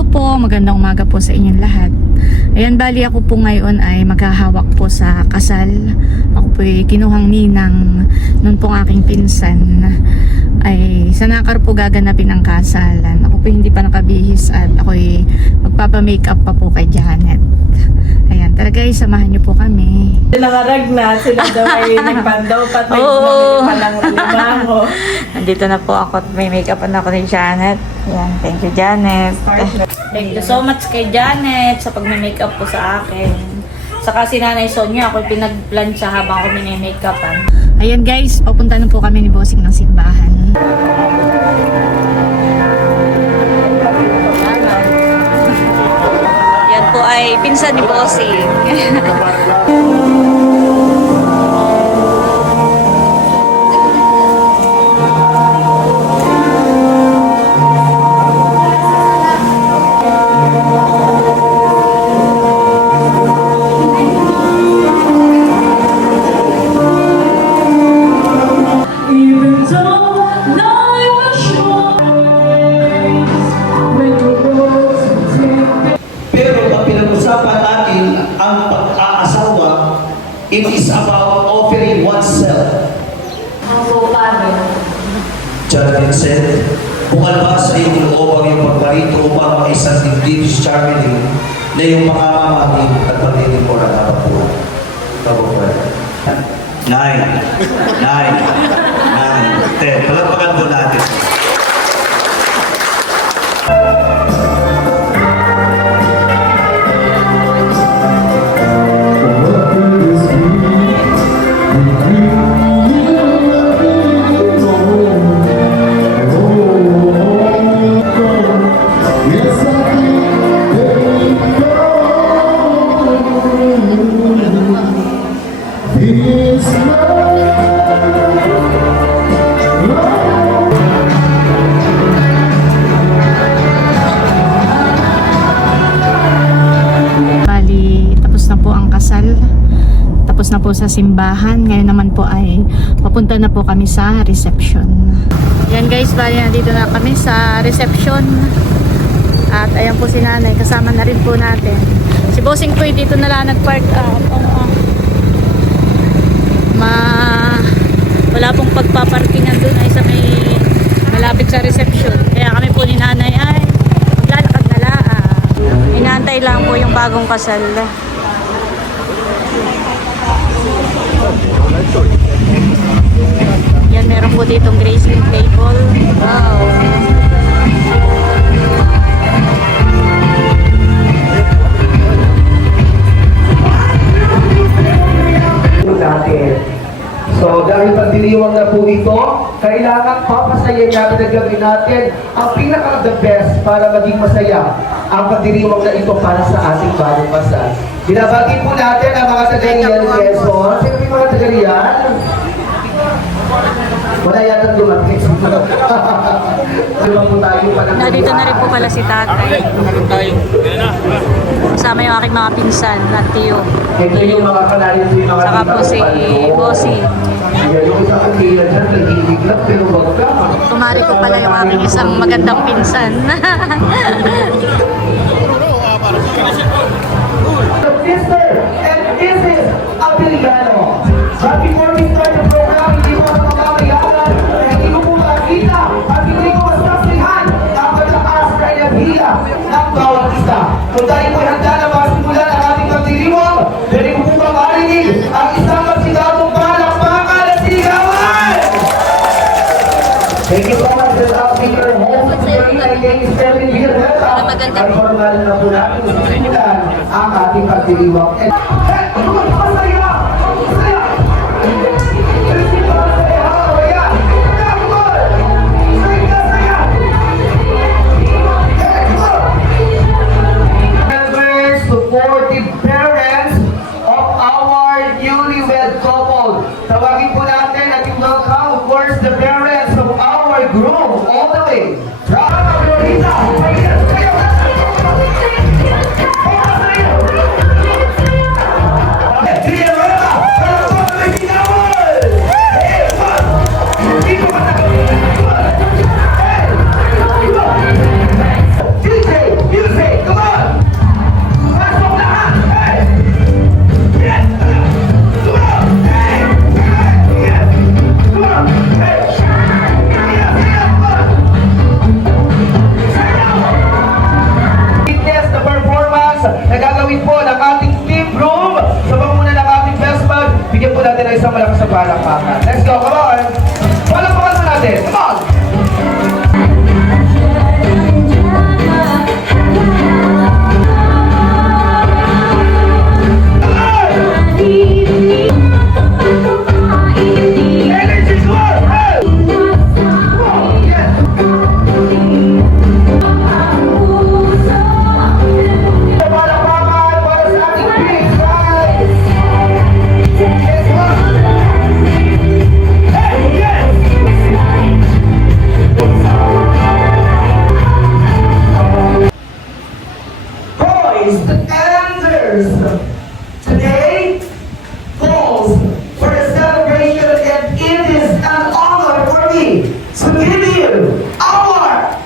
Hello po, magandang umaga po sa inyong lahat. Ayan, bali ako po ngayon ay maghahawak po sa kasal. Ako po ay kinuhang ninang nun pong aking pinsan ay sa Nakar po gaganapin ang kasalan. Ako po hindi pa nakabihis at ako ay magpapa-makeup pa po kay Janet. Ayan, tara guys, samahan niyo po kami. Nangarag na, sila daw ay nagpandaw patay Oo. na palang limango. Nandito na po ako at may makeup na ako ni Janet. Ayan, thank you Janet. Thank you so much kay Janet sa pag-makeup po sa akin. Saka si Nanay Sonia, ako pinag-plancha habang ako mini-makeupan. Ayan guys, papunta na po kami ni Bossing ng simbahan. Yan po ay pinsan ni Bossing. It is about offering oneself. Jonathan said, kung alba sa iyong loob ang iyong pagparito upang ang isang dibdib charming na iyong makamamaging at pagdinig mo na dapat po. Kapag 9, 9, 10. Palagpakan po natin. Tapos na po sa simbahan. Ngayon naman po ay papunta na po kami sa reception. Yan guys, bali nandito na kami sa reception. At ayan po si Nanay, kasama na rin po natin. Si Bossing po dito na lang nag-park up. Wala pong pagpaparkingan doon ay sa may malapit sa reception. Kaya kami po ni Nanay ay maglalakad na lang. Inaantay lang po yung bagong kasal. Yan, meron po ditong gracing table. Wow. Natin. So, dahil pagdiriwang na po ito, kailangan papasayan natin ang gabi natin ang pinaka-the best para maging masaya ang pagdiriwang na ito para sa ating bagong kasal. Binabati po natin ang mga taga-Rian Quezon. Sino yung mga taga-Rian? Wala yata lumapit. Nandito na rin po pala si tatay. Kasama yung aking mga pinsan at tiyo. Ito yung mga kanarin sa mga Saka po si Bossing. yung sa kanila dyan, nag-iig lang, pero wag ka. Tumari ko pala yung aking isang magandang pinsan. Sister, and this is Abiliano. But before we start the program, hindi ko mapapamayagan, hindi ko po makita, at hindi ko masaksihan ang pagtaas na enerhiya ng bawat isa. Kung tayo po'y handa na masimulan ang ating pagdiriwang, pwede ko po bang marinig ang isang magsigabong palakpakan at sigawan! Thank you so much for asking your home to join against 7 years. At formal na po natin sisimulan ang ating pagdiriwang. Supportive parents of our newlywed couple. Tawagin po natin at welcome, of course, the parents of our groom all the way from Florida. our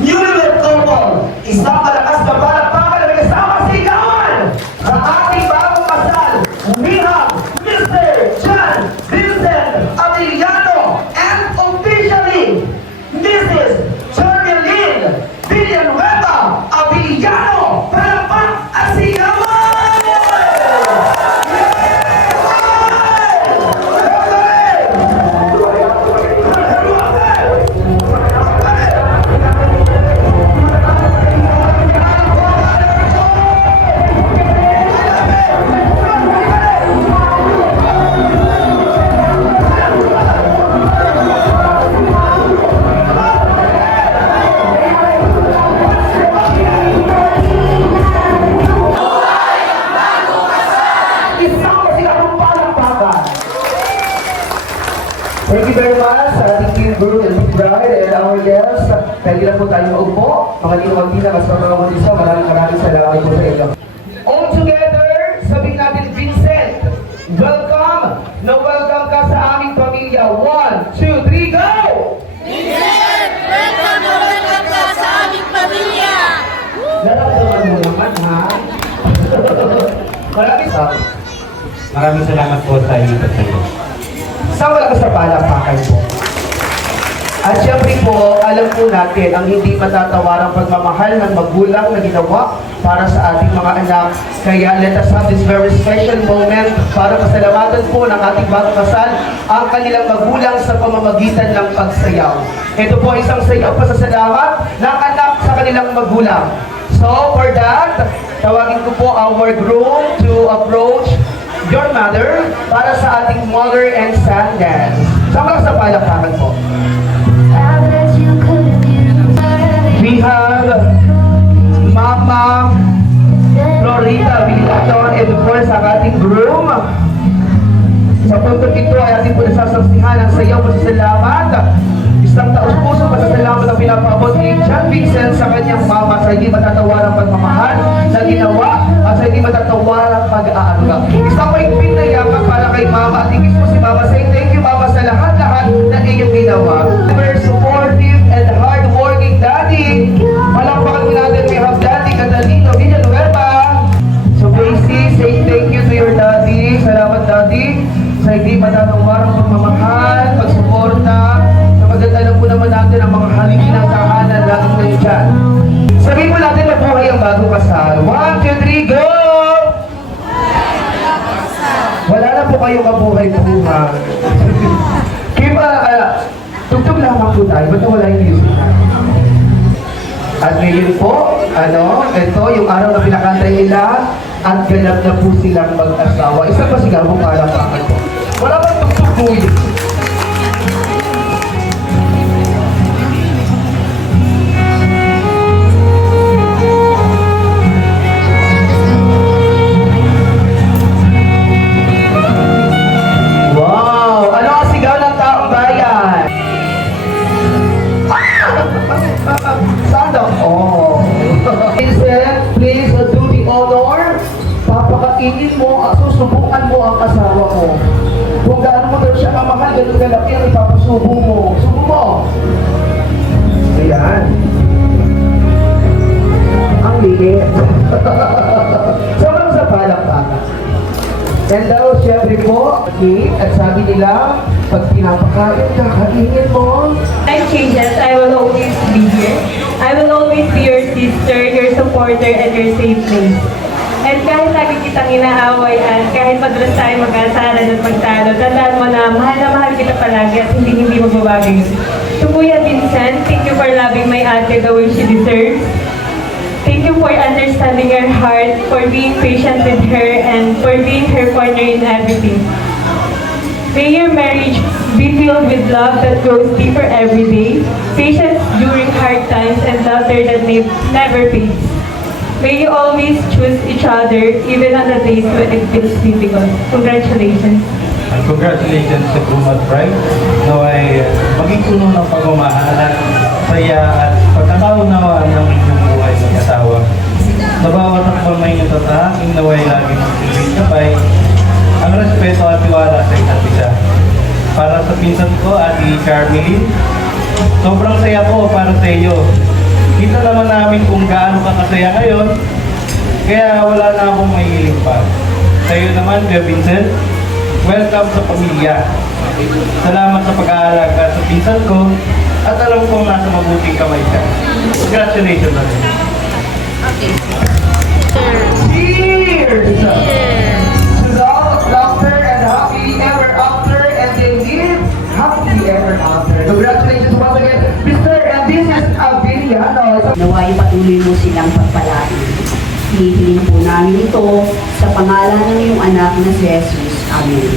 newlywed couple. Isang malakas na palakpakan na may kasama sigawan sa ating bagong kasal. We have Mr. John Vincent Arellano and officially Mrs. Charmelyn Villanueva Arellano. Palakpak at sigawan! Thank you very much sa ating team group and team bride and our guests. Pwede na po tayo maupo. Mga linawagin na kasama mga isa. Maraming salamat po sa inyo. All together, sabihin natin, Vincent, welcome na welcome ka sa aming pamilya. 1, 2, 3, go! Vincent, welcome na welcome ka sa aming pamilya! Naramdaman mo naman, ha? Maraming salamat po sa inyo pagkakas. Sa malakas na palakpakan po. At syempre po, alam po natin ang hindi matatawarang pagmamahal ng magulang na ginawa para sa ating mga anak. Kaya let us have this very special moment para pasalamatan po ng ating bagong kasal ang kanilang magulang sa pamamagitan ng pagsayaw. Ito po isang sayaw pasasalamat ng anak sa kanilang magulang. So for that, tawagin ko po our groom to approach your mother para sa ating mother and son dance. Sama sa palakpakan po. We have Mama Florita Villaton and of course ang ating groom. Sa puntong ito ay ating po nasasaksihan ang sayaw pasasalamat. Isang taus-puso pasasalamat ang pinapaabot ni John Vincent sa kanyang mama sa hindi matatawarang pagmamahal na ginawa at sa hindi matatawarang pag-aaruga. Isang maigpit na yakap para kay mama at ibig po si mama saying thank you mama sa lahat-lahat na iyong ginawa. Very supportive and hard-working daddy. Palakpakan mo natin, we have Daddy Catalino Villanueva. So Casey, say thank you to your daddy. Salamat daddy sa hindi matatawarang pagmamahal, pagsuporta. Maganda na po naman natin ang mga haligi ng tahanan laging kayo dyan. Sabihin mo natin mabuhay ang bagong kasal. 1, 2, 3, go! Wala na po kayong mabuhay-buhay. Tugtog lamang po tayo. Ba't wala yung music na? At ngayon po, ito yung araw na pinakantay nila at ganap na po silang mag-asawa. Isa pa sigaw kung palakpakan po. Wala bang tugtog po yun? Please do the honor. Papakainin mo at susubukan mo ang asawa mo. Kung gaano mo daw siya kamahal, ganun kalaki ang ipapasubo mo. Subo mo. Ayan. Ang liit. Sama sa palakpakan. And daw, syempre po, at sabi nila, pag pinapakain ka, kainin mo. Life changes, I will always be here. I will always be your sister, your supporter, and your safe place. And kahit lagi kitang inaaway at kahit madalas tayo mag-asaran at magtalo, tandaan mo na mahal kita palagi at hindi magbabago yun. To Kuya Vincent, thank you for loving my ate the way she deserves. Thank you for understanding her heart, for being patient with her, and for being her partner in everything. May your marriage be filled with love that grows deeper every day, patience during hard times, and laughter that never fades. May you always choose each other, even on the days when it feels difficult. Congratulations. And congratulations sa groom at bride. Naway maging puno ng pagmamahal at saya at pagkakaunawaan ng inyong buhay ng asawa. Sa bawat akbang may inyong tatahaking naway lagi magsilbing kapay ang respeto at tiwala sa isa't isa. Para sa pinsan ko, Ate Carmelyn, sobrang saya ko para sa iyo. Kita naman namin kung gaano ka kasaya ngayon, kaya wala na akong mahihiling pa. Sa iyo naman, Kuya Vincent, welcome sa pamilya. Salamat sa pag-aalaga sa pinsan ko at alam kong nasa mabuting kamay ka. Congratulations na rin. Cheers! To those laughter and happy ever after, and they live happily ever after. Congratulations once again, Mr. And this is Abiliano. Naway patuloy mo silang pagpalain. Hihingin po namin ito sa pangalan ng iyong anak na si Jesus. Amen.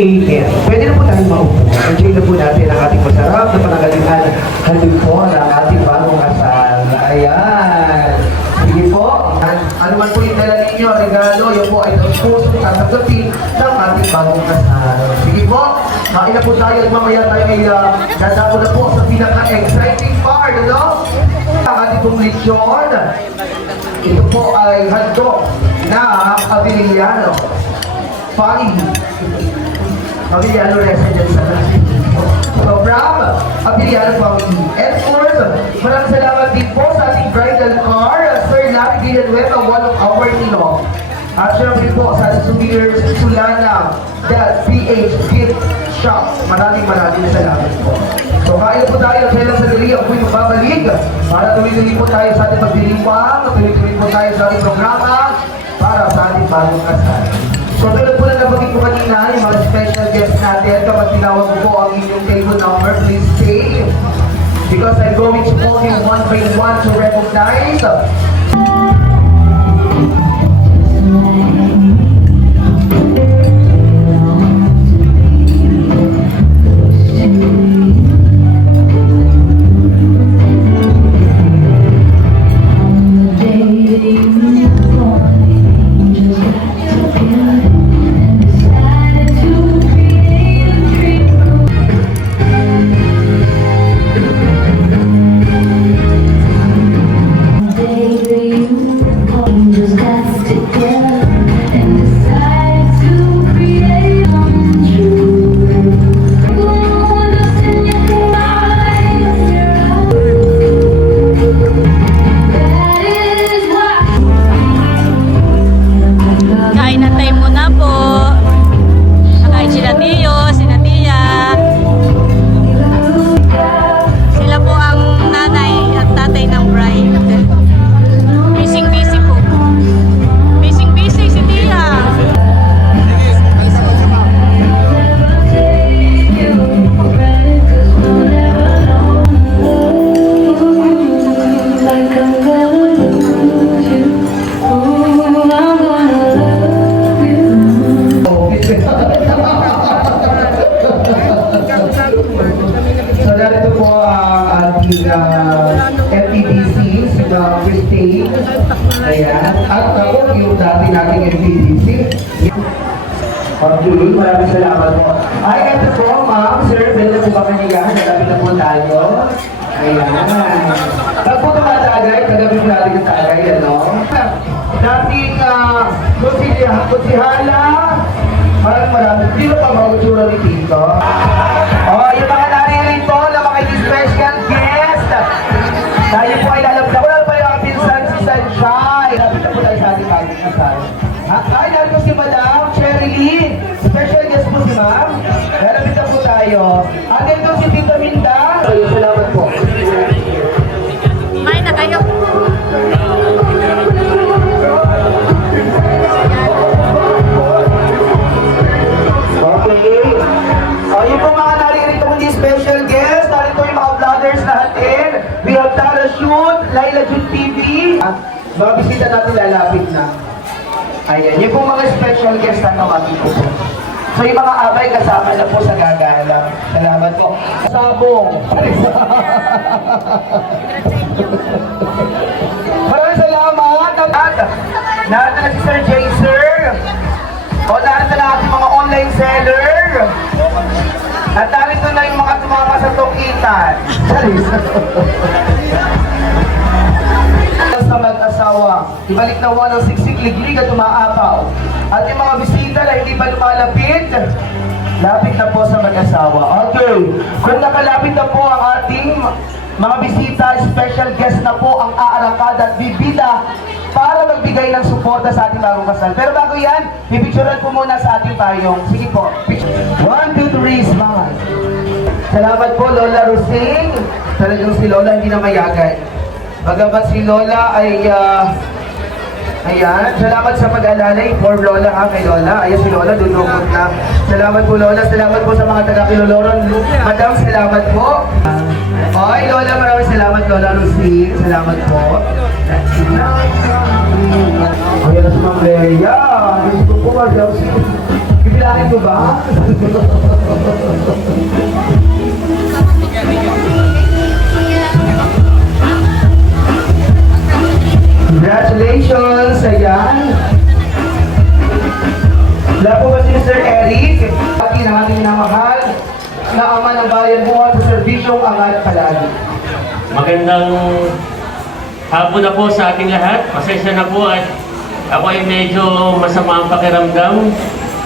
Amen. Pwede na po tayong maupo. Enjoy na po natin ang ating masarap na panagalingan. Halik po ng ating bagong kasal. Ayan. Sige po. Ano man po yung dala ninyo, regalo, yun po ay pusong tatanggapin ng ating bagong kasal. Sige po. Kain na po tayo at mamaya tayo ay dadako na po sa pinaka-exciting part, ano? Ang ating pong lechon. Ito po ay handog na Abiliano. Abiliano residence sa So, from Abiliano family. And of course, maraming salamat din po sa ating bridal car, Sir Larry Villanueva, one of our nilo. At syempre po sa ating souvenirs, Sulana, that PH Gift Shop. Maraming salamat po. So, kain po tayo, kailan sa dali ang po'y magbabalik para tuloy-tuloy po tayo sa ating magdiriwang, tuloy-tuloy po tayo sa ating programa para sa ating bagong kasal. So, tulad po na nabanggit ko kanina, yung mga special guests natin, kapag tinawag ko po ang inyong table number, please stay. Because I'm going to call you one by one to recognize. Kain na time muna po. Nakain sila Tio, sina Tia. Sila po ang nanay at tatay ng bride. Busy po. Busy si Tia. So, narito po ang ating FTDC, si Christine. Ayan. At ako, yung dati nating FTDC. Julie, maraming salamat po. Ay, ito po, ma'am, sir, pwede na po ba kanigahan? Nagabi na po tayo. Ayan. Pag po tumatagay, kagabi po natin yung tagay, ano? Dating konsihala, maraming. Dito pa mag-utsura ni Tito. Oh, yung mga naririto na mga special guest. Tayo po ay lalabda. Wala pa yung pinsan si Sunshine. Lapit na po tayo sa ating bagong kasal. Ay, narito si Madam Cherilyn. Special guest po si Ma'am. Lalapit na po tayo. At ito si Tito Minda. Salamat po. Kumain na kayo. Okay. Yung po mga naririto mo special guest, narito yung mga vloggers natin. We have Tara Shoot, Laila June TV. Mga bisita natin lalapit na. Ayan, yung po mga special guest na kamati ko po. So yung mga abay kasama na po sa gagala. Salamat po. Sabong. Maraming salamat. Narito na si Sir Jaser. O narito na ating mga online seller. At narito na yung mga tumama sa tukitan. Charis. Sa mag-asawa, ibalik na walang siksik liglig at umaapaw. At yung mga bisita na hindi pa lumalapit, lapit na po sa mag-asawa. Okay, kung nakalapit na po ang ating mga bisita, special guest na po ang aarangkad at bibida para magbigay ng suporta sa ating bagong kasal. Pero bago yan, pipicturean po muna sa ating payong. Sige po. 1, 2, 3, smile. Salamat po, Lola Rosing. Talagang si Lola hindi na mayagan. Bagamat si Lola ay, ayan, salamat sa pag-alalay for Lola ha, kay Lola. Ayan si Lola, dudukot na. Salamat po Lola, salamat po sa mga taga-Kiloloron. Madam, salamat po. Oy, Lola, maraming salamat Lola Rosing. Salamat po. Ayan na si Ma'am Leia. Gusto ko Madam. Bibilangin mo ba? Congratulations! Ayan! Wala po ba si Mr. Eric? Atin ang ating minamahal na ama ng bayan buhat sa serbisyong angat palagi. Magandang hapon na po sa ating lahat. Pasensya na po at ako ay medyo masama ang pakiramdam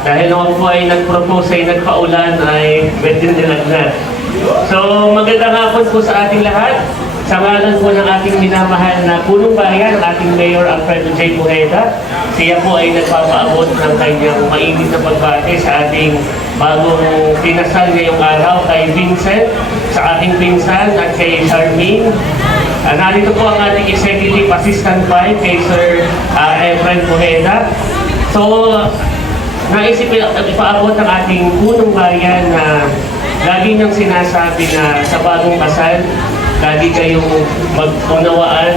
dahil nung ako po ay nag-propose ay nagpaulan ay medyo nilagnat. So magandang hapon po sa ating lahat. Sa ngalan po ng ating minamahal na punong bayan, ating Mayor Alfredo J. Pujeda, siya po ay nagpapaabot ng kanyang mainit na pagbati sa ating bagong pinasal ngayong araw kay Vincent, sa ating pinsan at kay Charmaine. Narito po ang ating Executive Assistant 5 kay Sir Efren Pujeda. So, naisip ipaabot ng ating punong bayan na lagi niyang sinasabi na sa bagong kasal, lagi kayong mag-unawaan,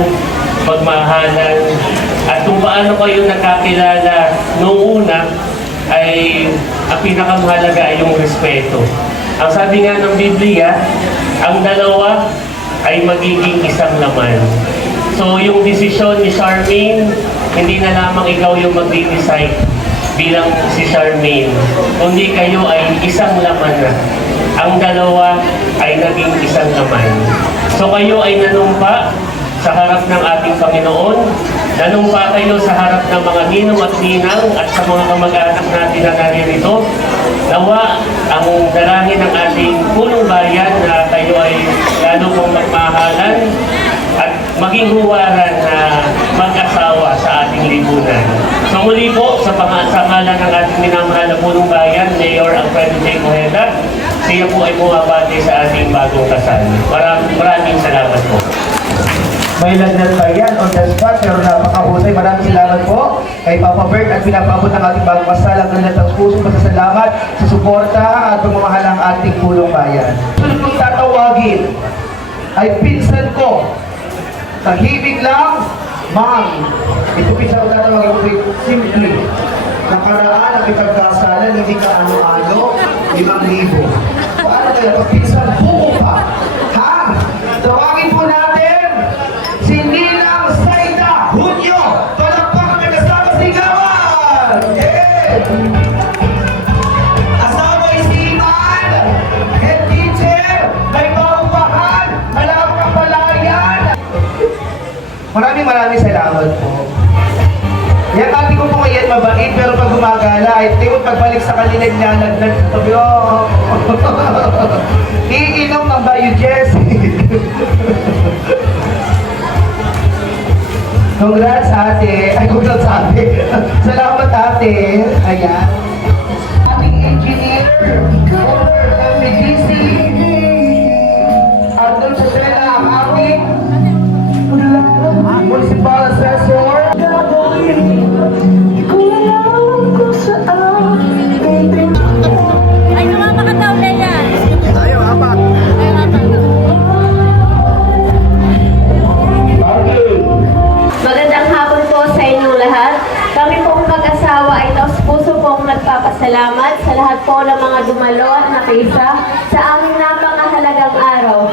magmahalan, at kung paano kayo nakakilala noong una, ay ang pinakamahalaga ay yung respeto. Ang sabi nga ng Biblia, ang dalawa ay magiging isang laman. So yung desisyon ni Charmaine, hindi na lamang ikaw yung mag-decide bilang si Charmaine, kundi kayo ay isang laman na. Ang dalawa ay naging isang laman. So kayo ay nanumpa sa harap ng ating Panginoon, nanumpa kayo sa harap ng mga ninong at ninang at sa mga kamag-anak natin na naririto. Nawa ang dalangin ng ating punong bayan na kayo ay lalo pong magmahalan at maging huwaran na mag-asawa sa ating lipunan. So muli po, sa ngalan ng ating minamahal na punong bayan, Mayor Alfredo J. Pujeda, siya po ay bumabati sa ating bagong kasal. Maraming salamat po. May lagnat pa yan on the spot, pero napakahusay. Maraming salamat po kay Papa Bert at pinapabot ng ating bagong kasal. Ang ganda ng puso, pasasalamat sa suporta at pagmamahal ng ating punong bayan. Sunod kong tatawagin ay pinsan ko. Tahimik lang, Ma'am. Ito pinsan ko tatawagin ko simply. Nakaraan ang ipagkasalan, hindi ka ano-ano, 5,000. Paano kaya pag pinsan, buko pa? Ha? Tawagin po natin si Ninang Saida Hunyo. Palakpakan na kasama si Gawan! Yeah! Asawa ay si Iman, head teacher, may maupahan, malawak palayan. Maraming salamat po. Yan ate ko po ngayon mabait, pero pag gumagala, ay tingin pagbalik sa kanila nilalagnat sa tabi. Iinom ng Bayo Jessie. Congrats ate. Ay, congrats ate. Salamat ate. Ayan. Ating engineer, MDC, Ardon Sasela, ang ating municipal assessor. Ay, namamakatawan na yan. Ayaw, apat. Magandang hapon po sa inyong lahat. Kami pong mag-asawa ay taos-puso pong nagpapasalamat sa lahat po ng mga dumalo at nakiisa sa aming napakahalagang araw.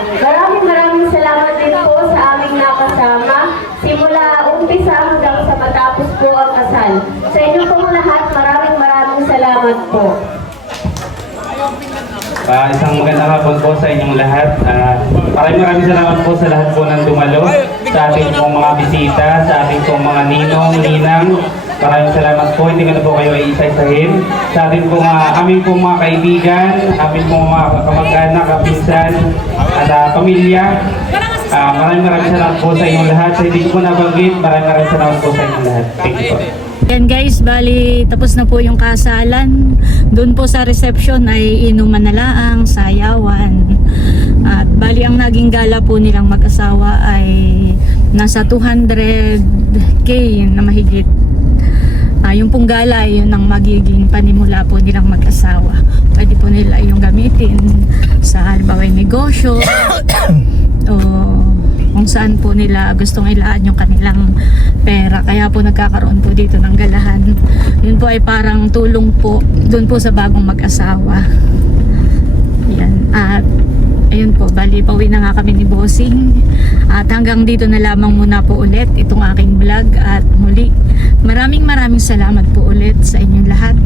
Maraming salamat din po sa aming nakasama simula umpisa hanggang sa matapos po ang kasal. Sa inyo pong lahat, maraming salamat po. Isang magandang hapon po sa inyong lahat. Maraming salamat po sa lahat po ng dumalo, sa ating pong mga bisita, sa ating pong mga ninong, ninang, Maraming salamat po. Hindi ko na po kayo isa-isahin. Sa atin po aming po mga kaibigan, aming po mga kamag-anak, kapinsan, at pamilya. Maraming salamat po sa inyong lahat. Sa hindi ko po nabanggit, maraming salamat po sa inyong lahat. Thank you po. Yan guys, bali tapos na po yung kasalan. Doon po sa reception ay inuman na laang, sayawan. At bali ang naging gala po nilang mag-asawa ay nasa 200k na mahigit. Yung pong gala yun ang magiging panimula po nilang mag-asawa. Pwede po nila yung gamitin sa halimbawa negosyo o kung saan po nila gustong ilaan yung kanilang pera. Kaya po nagkakaroon po dito ng galahan. Yun po ay parang tulong po dun po sa bagong mag-asawa. Yan. At ayun po, bali pauwi na nga kami ni Bossing. At hanggang dito na lamang muna po ulit itong aking vlog. At muli, maraming salamat po ulit sa inyong lahat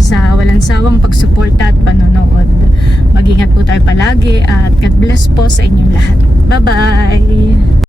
sa walang sawang pagsuporta at panonood. Mag-ingat po tayo palagi at God bless po sa inyong lahat. Bye-bye!